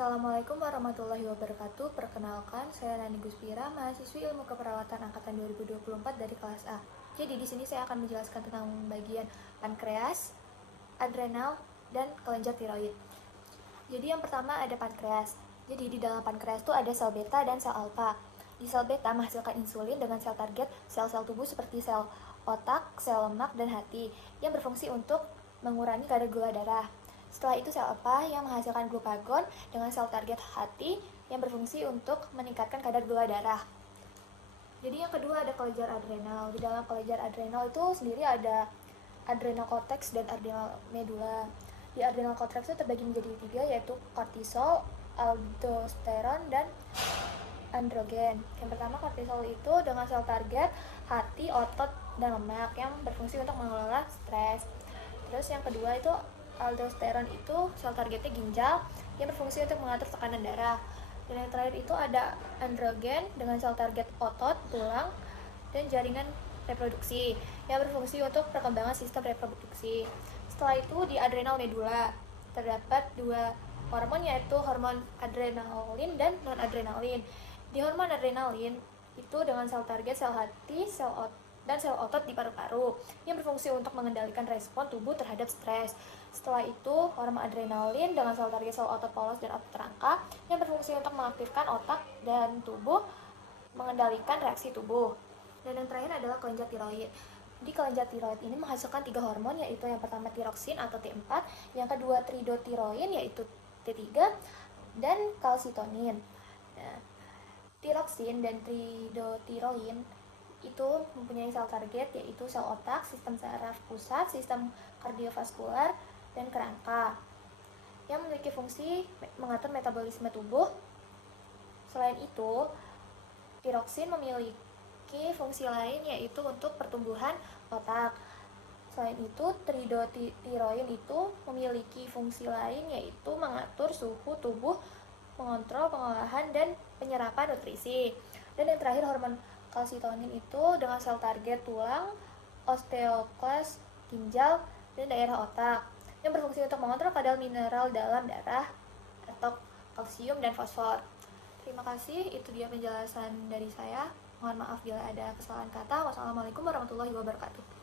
Assalamualaikum warahmatullahi wabarakatuh. Perkenalkan, saya Nani Guspira, mahasiswi Ilmu Keperawatan angkatan 2024 dari kelas A. Jadi di sini saya akan menjelaskan tentang bagian pankreas, adrenal, dan kelenjar tiroid. Jadi yang pertama ada pankreas. Jadi di dalam pankreas itu ada sel beta dan sel alfa. Di sel beta menghasilkan insulin dengan sel target sel-sel tubuh seperti sel otak, sel lemak, dan hati yang berfungsi untuk mengurangi kadar gula darah. Setelah itu sel alfa yang menghasilkan glukagon dengan sel target hati yang berfungsi untuk meningkatkan kadar gula darah. Jadi yang kedua ada kelenjar adrenal. Di dalam kelenjar adrenal itu sendiri ada adrenal cortex dan adrenal medula. Di adrenal cortex itu terbagi menjadi tiga, yaitu kortisol, aldosteron, dan androgen. Yang pertama kortisol itu dengan sel target hati, otot, dan lemak yang berfungsi untuk mengelola stres. Terus yang kedua itu aldosteron itu sel targetnya ginjal yang berfungsi untuk mengatur tekanan darah. Dan yang terakhir itu ada androgen dengan sel target otot, tulang, dan jaringan reproduksi yang berfungsi untuk perkembangan sistem reproduksi. Setelah itu di adrenal medula terdapat dua hormon, yaitu hormon adrenalin dan non-adrenalin. Di hormon adrenalin itu dengan sel target sel hati, dan sel otot di paru-paru yang berfungsi untuk mengendalikan respon tubuh terhadap stres. Setelah itu hormon adrenalin dengan sel target sel otot polos dan otot rangka yang berfungsi untuk mengaktifkan otak dan tubuh mengendalikan reaksi tubuh. Dan yang terakhir adalah kelenjar tiroid. Di kelenjar tiroid ini menghasilkan tiga hormon, yaitu yang pertama tiroksin atau T4, yang kedua tridotiroin yaitu T3, dan kalsitonin. Nah, tiroksin dan tridotiroin itu mempunyai sel target, yaitu sel otak, sistem saraf pusat, sistem kardiovaskular, dan kerangka yang memiliki fungsi mengatur metabolisme tubuh. Selain itu, tiroksin memiliki fungsi lain, yaitu untuk pertumbuhan otak. Selain itu, tridotiroin itu memiliki fungsi lain, yaitu mengatur suhu tubuh, mengontrol pengolahan dan penyerapan nutrisi. Dan yang terakhir hormon kalsitonin itu dengan sel target tulang, osteoklas, ginjal, dan daerah otak yang berfungsi untuk mengontrol kadar mineral dalam darah atau kalsium dan fosfor. Terima kasih, itu dia penjelasan dari saya. Mohon maaf bila ada kesalahan kata. Wassalamualaikum warahmatullahi wabarakatuh.